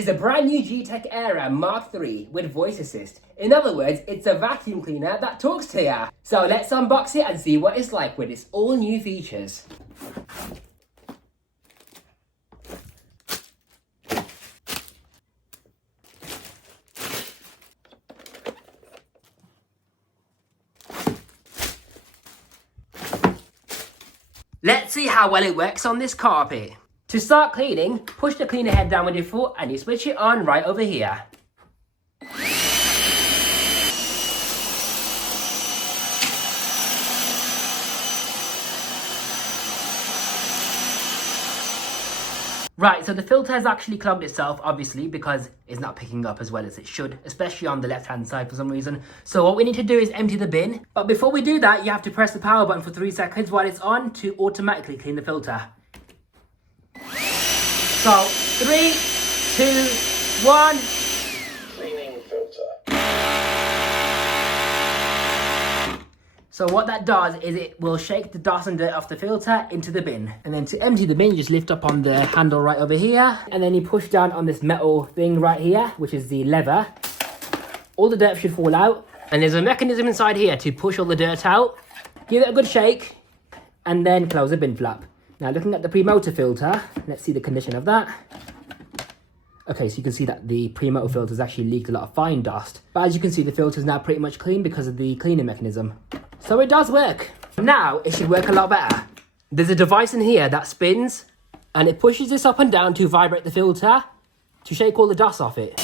is a brand new Gtech AirRam Mark III with voice assist. In other words, it's a vacuum cleaner that talks to you. So let's unbox it and see what it's like with its all new features. Let's see how well it works on this carpet. To start cleaning, push the cleaner head down with your foot and you switch it on right over here. Right, so the filter has actually clogged itself, obviously, because it's not picking up as well as it should, especially on the left-hand side for some reason. So what we need to do is empty the bin. But before we do that, you have to press the power button for 3 seconds while it's on to automatically clean the filter. So, 3, 2, 1. Cleaning filter. So what that does is it will shake the dust and dirt off the filter into the bin. And then to empty the bin, you just lift up on the handle right over here. And then you push down on this metal thing right here, which is the lever. All the dirt should fall out. And there's a mechanism inside here to push all the dirt out. Give it a good shake. And then close the bin flap. Now looking at the pre-motor filter, let's see the condition of that. Okay, so you can see that the pre-motor filter has actually leaked a lot of fine dust. But as you can see, the filter is now pretty much clean because of the cleaning mechanism. So it does work. Now it should work a lot better. There's a device in here that spins and it pushes this up and down to vibrate the filter to shake all the dust off it.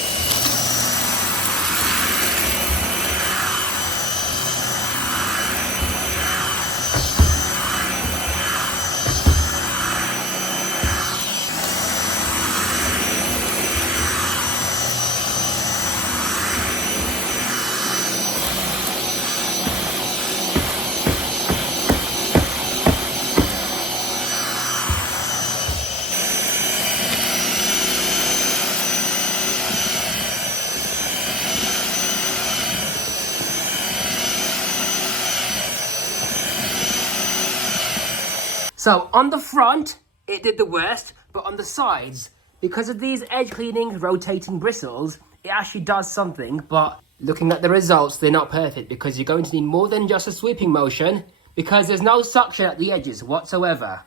So on the front, it did the worst, but on the sides, because of these edge cleaning rotating bristles, it actually does something, but looking at the results, they're not perfect because you're going to need more than just a sweeping motion because there's no suction at the edges whatsoever.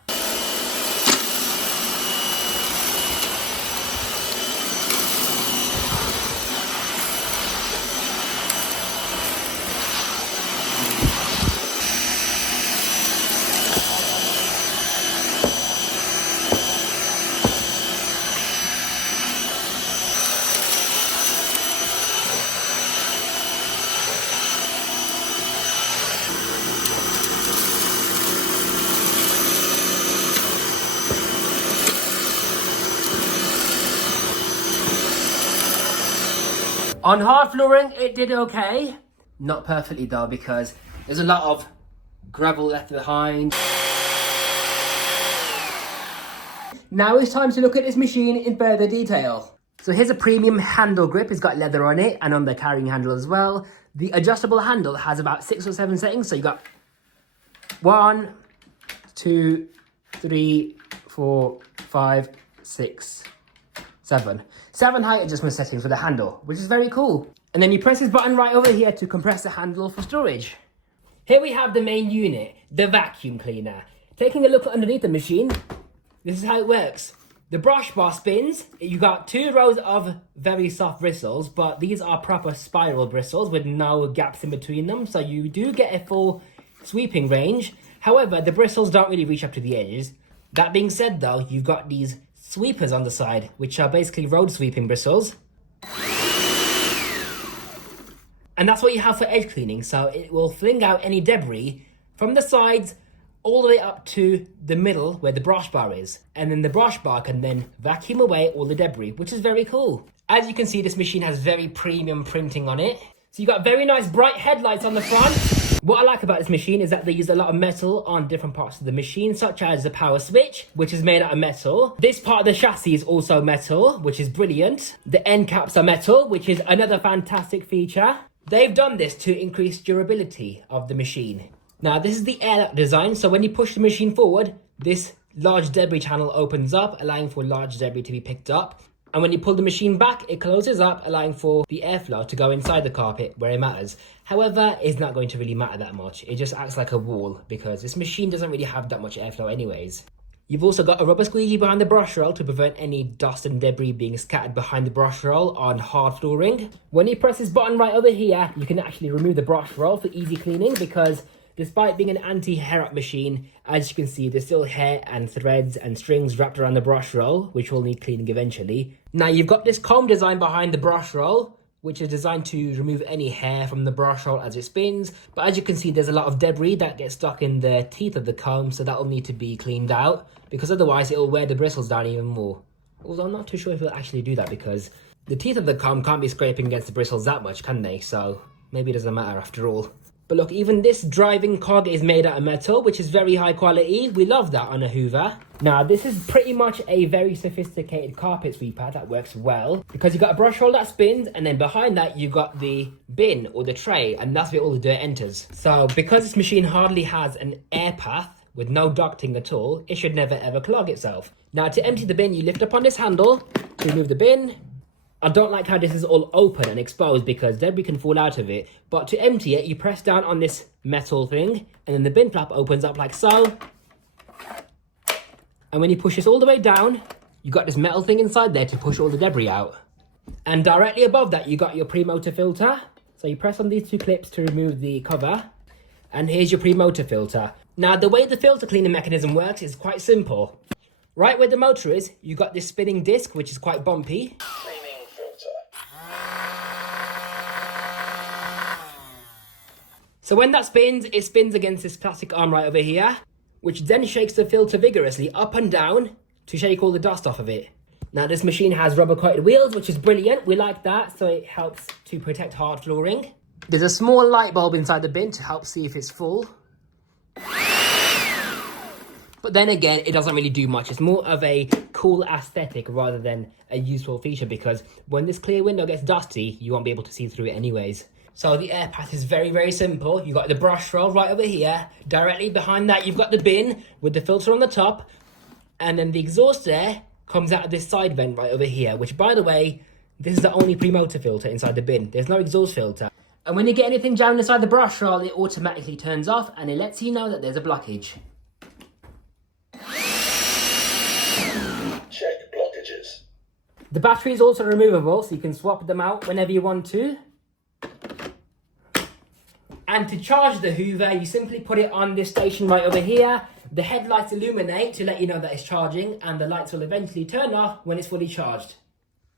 On hard flooring, it did okay. Not perfectly though, because there's a lot of gravel left behind. Now it's time to look at this machine in further detail. So here's a premium handle grip. It's got leather on it and on the carrying handle as well. The adjustable handle has about 6 or 7 settings. So you got 1, 2, 3, 4, 5, 6, 7. 7 height adjustment settings for the handle, which is very cool. And then you press this button right over here to compress the handle for storage. Here we have the main unit, the vacuum cleaner. Taking a look underneath the machine, this is how it works. The brush bar spins. You got 2 rows of very soft bristles, but these are proper spiral bristles with no gaps in between them. So you do get a full sweeping range. However, the bristles don't really reach up to the edges. That being said though, you've got these sweepers on the side, which are basically road sweeping bristles. And that's what you have for edge cleaning. So it will fling out any debris from the sides all the way up to the middle where the brush bar is. And then the brush bar can then vacuum away all the debris, which is very cool. As you can see, this machine has very premium printing on it. So you've got very nice bright headlights on the front. What I like about this machine is that they use a lot of metal on different parts of the machine, such as the power switch, which is made out of metal. This part of the chassis is also metal, which is brilliant. The end caps are metal, which is another fantastic feature. They've done this to increase durability of the machine. Now, this is the airlock design, so when you push the machine forward, this large debris channel opens up, allowing for large debris to be picked up. And when you pull the machine back, it closes up, allowing for the airflow to go inside the carpet where it matters. However, it's not going to really matter that much. It just acts like a wall because this machine doesn't really have that much airflow anyways. You've also got a rubber squeegee behind the brush roll to prevent any dust and debris being scattered behind the brush roll on hard flooring. When you press this button right over here, you can actually remove the brush roll for easy cleaning because despite being an anti-hair up machine, as you can see, there's still hair and threads and strings wrapped around the brush roll, which will need cleaning eventually. Now you've got this comb design behind the brush roll, which is designed to remove any hair from the brush roll as it spins. But as you can see, there's a lot of debris that gets stuck in the teeth of the comb, so that will need to be cleaned out because otherwise it will wear the bristles down even more. Although I'm not too sure if it'll actually do that because the teeth of the comb can't be scraping against the bristles that much, can they? So maybe it doesn't matter after all. But look, even this driving cog is made out of metal, which is very high quality. We love that on a Hoover. Now, this is pretty much a very sophisticated carpet sweeper that works well because you've got a brush roll that spins, and then behind that, you've got the bin or the tray, and that's where all the dirt enters. So because this machine hardly has an air path with no ducting at all, it should never ever clog itself. Now, to empty the bin, you lift up on this handle to remove the bin. I don't like how this is all open and exposed because debris can fall out of it. But to empty it, you press down on this metal thing and then the bin flap opens up like so. And when you push this all the way down, you got this metal thing inside there to push all the debris out. And directly above that, you got your pre-motor filter. So you press on these two clips to remove the cover. And here's your pre-motor filter. Now, the way the filter cleaning mechanism works is quite simple. Right where the motor is, you got this spinning disc, which is quite bumpy. So when that spins, it spins against this plastic arm right over here, which then shakes the filter vigorously up and down to shake all the dust off of it. Now this machine has rubber coated wheels, which is brilliant. We like that, so it helps to protect hard flooring. There's a small light bulb inside the bin to help see if it's full. But then again, it doesn't really do much. It's more of a cool aesthetic rather than a useful feature because when this clear window gets dusty, you won't be able to see through it anyways. So the air path is very, very simple. You've got the brush roll right over here. Directly behind that, you've got the bin with the filter on the top. And then the exhaust air comes out of this side vent right over here, which, by the way, this is the only pre-motor filter inside the bin. There's no exhaust filter. And when you get anything jammed inside the brush roll, it automatically turns off and it lets you know that there's a blockage. Check blockages. The battery is also removable, so you can swap them out whenever you want to. And to charge the Hoover, you simply put it on this station right over here. The headlights illuminate to let you know that it's charging, and the lights will eventually turn off when it's fully charged.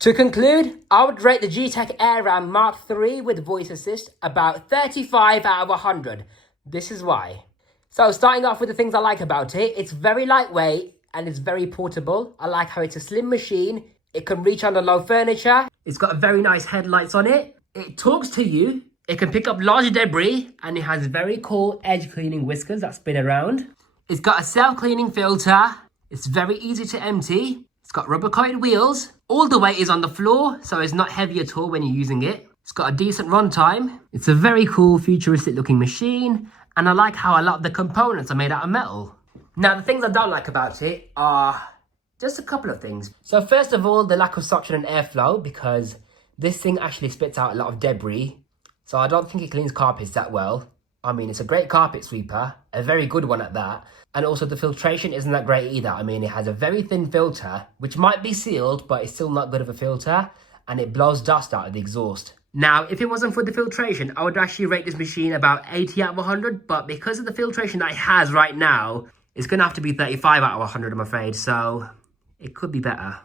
To conclude, I would rate the Gtech AirRam Mark III with voice assist about 35 out of 100. This is why. So starting off with the things I like about it, it's very lightweight and it's very portable. I like how it's a slim machine. It can reach under low furniture. It's got very nice headlights on it. It talks to you. It can pick up large debris, and it has very cool edge cleaning whiskers that spin around. It's got a self-cleaning filter. It's very easy to empty. It's got rubber coated wheels. All the weight is on the floor, so it's not heavy at all when you're using it. It's got a decent runtime. It's a very cool futuristic looking machine, and I like how a lot of the components are made out of metal. Now, the things I don't like about it are just a couple of things. So first of all, the lack of suction and airflow, because this thing actually spits out a lot of debris. So I don't think it cleans carpets that well. I mean, it's a great carpet sweeper, a very good one at that. And also the filtration isn't that great either. I mean, it has a very thin filter, which might be sealed, but it's still not good of a filter. And it blows dust out of the exhaust. Now, if it wasn't for the filtration, I would actually rate this machine about 80 out of 100. But because of the filtration that it has right now, it's going to have to be 35 out of 100, I'm afraid. So it could be better.